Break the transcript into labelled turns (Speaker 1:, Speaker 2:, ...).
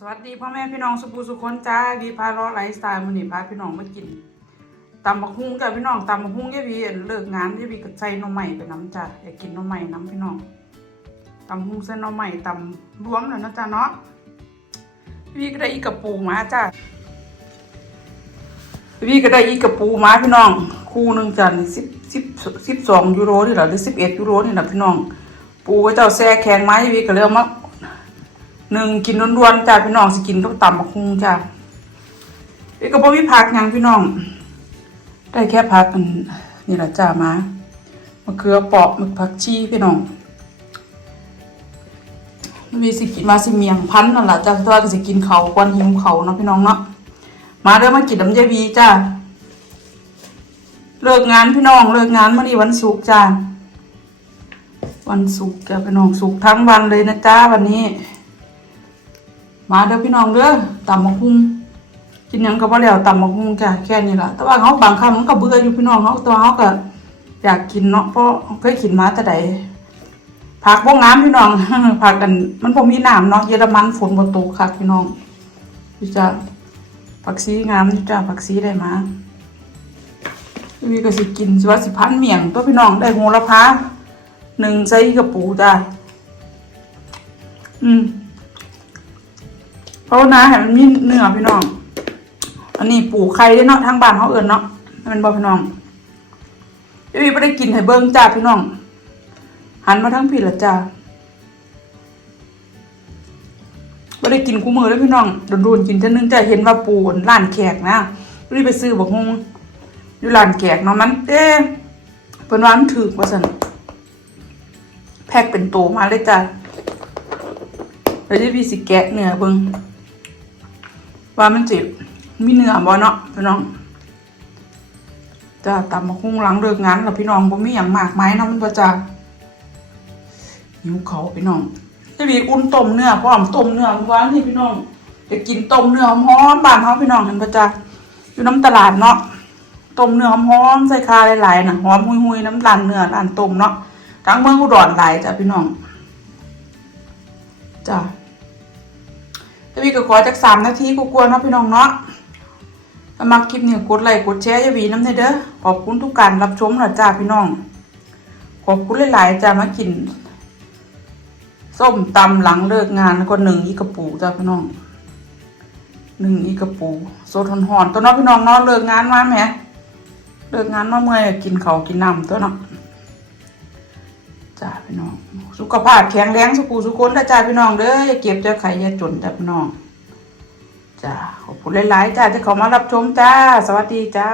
Speaker 1: สวัสดีพ่อแม่พี่น้องสุภูสุคนจ้าวีพาล้อไลฟ์สไตล์มื้อนี้พาพี่น้องมากินตำบักฮุ้งจ้าพี่น้องตำบักฮุ้งยายวีเลิกงานยายวีก็ใส่น่อไม้ไปน้ำจ้าอยากกินน่อไม้น้ำพี่น้องตำฮุ้งใส่หน่อไม้ตำรวมแล้วนะจ้าเนาะวีก็ได้อีกกระปูมาจ้าวีก็ได้อีกกระปูมาพี่น้อง คู่หนึ่งจ้านสิบสิบสิบสองยูโรนี่หละหรือสิบเอ็ดยูโรนี่แหละพี่น้อง ปูก็เจ้าแซ่แข็งไม้ยายวีก็เลยเอามา หนึ่งกินล้วนๆจ้าพี่น้องสิกินก็ตำบักฮุงจ้าพี่ก็บ่มีผักยังพี่น้อง ได้แค่ผักอันนี่แหละจ้ามามะเขือเปาะมะผักชีพี่น้องมีสิกินมาสิเมียงพันนั่นแหละจ้าต่ว่าก็สิกินเขาวกวนหิวเขาเนาะพี่น้องเนาะมาเด้อมากินน้ำยายวีจ้าเลิกงานพี่น้องเลิกงานมื้อนี้วันศุกร์จ้าวันศุกร์จ้าพี่น้องศุกร์ทั้งวันเลยนะจ้าวันนี้ มาเด้อพี่น้องเด้อตำบักหุ่งกินยังก็บ่แล้วตำบักหุ่งจ้ะแค่นี้ละแต่ว่าเขาบางครั้งมันก็เบื่ออยู่พี่น้องเขาแตัวาเขาก็อยากกินเนาะเพราะเคยกินมาแต่ใดผักบ่งามพี่น้องผักกัน มันบ่มีน้ำเนาะเยอรมันฝนบ่ตกคักพี่น้องพี่จ้ะผักซีงามนี่จ้ะผักซีได้มาวีก็สิกินสิวสิพันเมี่ยงตัวพี่น้องได้โหระพาหนึ่งใส่กระปูจ้ะอืม เพราะนะให้มันมีเนื้อพี่น้อง อันนี้ปลูกไข่ได้เนาะทางบ้านเขาเอิญเนาะมันบอกพี่น้องพี่วีไม่ได้กินไห้เบิ้งจ้าพี่น้อง หันมาทั้งผิดละจ้าไม่ได้กินคู่มือแล้วพี่น้องโดนๆกินเท่านึงจะเห็นว่าปูนร้านแขกนะรีบไปซื้อบอกฮงอยู่ร้านแขกเนาะมันเอ๊ะเป็นร้านถือว่าสันแพ็กเป็นโตมาเลยจ้าแล้วที่พี่สิแกะเนื้อเบิ้ง ว่ามันจิมีเนื้อบ่เนาะพี่น้องจะตำมาคุ้งหลังเลิกงานแล้วพี่น้องบ่มีอย่างมากมายเนาะมันจะหิวเขาพี่น้องจะมีอุ่นต้มเนื้อพร้อมต้มเนื้อเมื่อวานนี่พี่น้องจะกินต้มเนื้อหอมๆบ้านเฮาพี่น้องเห็นบ่จ้ะอยู่น้ำตลาดเนาะต้มเนื้อหอมๆใส่คาหลายๆน่ะหอมหุยๆน้ำร้านเนื้อร้านต้มเนาะทั้งเมืองอุดรหลายจ้ะพี่น้องจ้ะ ยาวีก็ขอจากสามนาทีกูกลัวๆเนาะพี่น้องเนาะถ้ามักคลิปนี้กดไลค์กดแชร์ยาวีน้ำเนเด้อขอบคุณทุกการรับชมนะจ้าพี่น้อง ขอบคุณหลายๆจ้ามากิน ส้มตำหลังเลิกงานแล้วก็หนึ่งอีกระปูจ้าพี่น้องหนึ่งอีกระปูโซทอนหอนตัวน้องพี่น้องเนาะเลิกงานมาแหมเลิกงานมาเมื่อยกินเขากินน้ำตัวเนาะ จ้าพี่น้อง สุขภาพแข็งแรงสุขุสุขคนนะจ้าพี่น้องเด้ออย่าเก็บจะไข่อย่าจนจ้าพี่น้องจ้าขอบคุณหลายๆจ้าที่เขามารับชมจ้า สวัสดีจ้า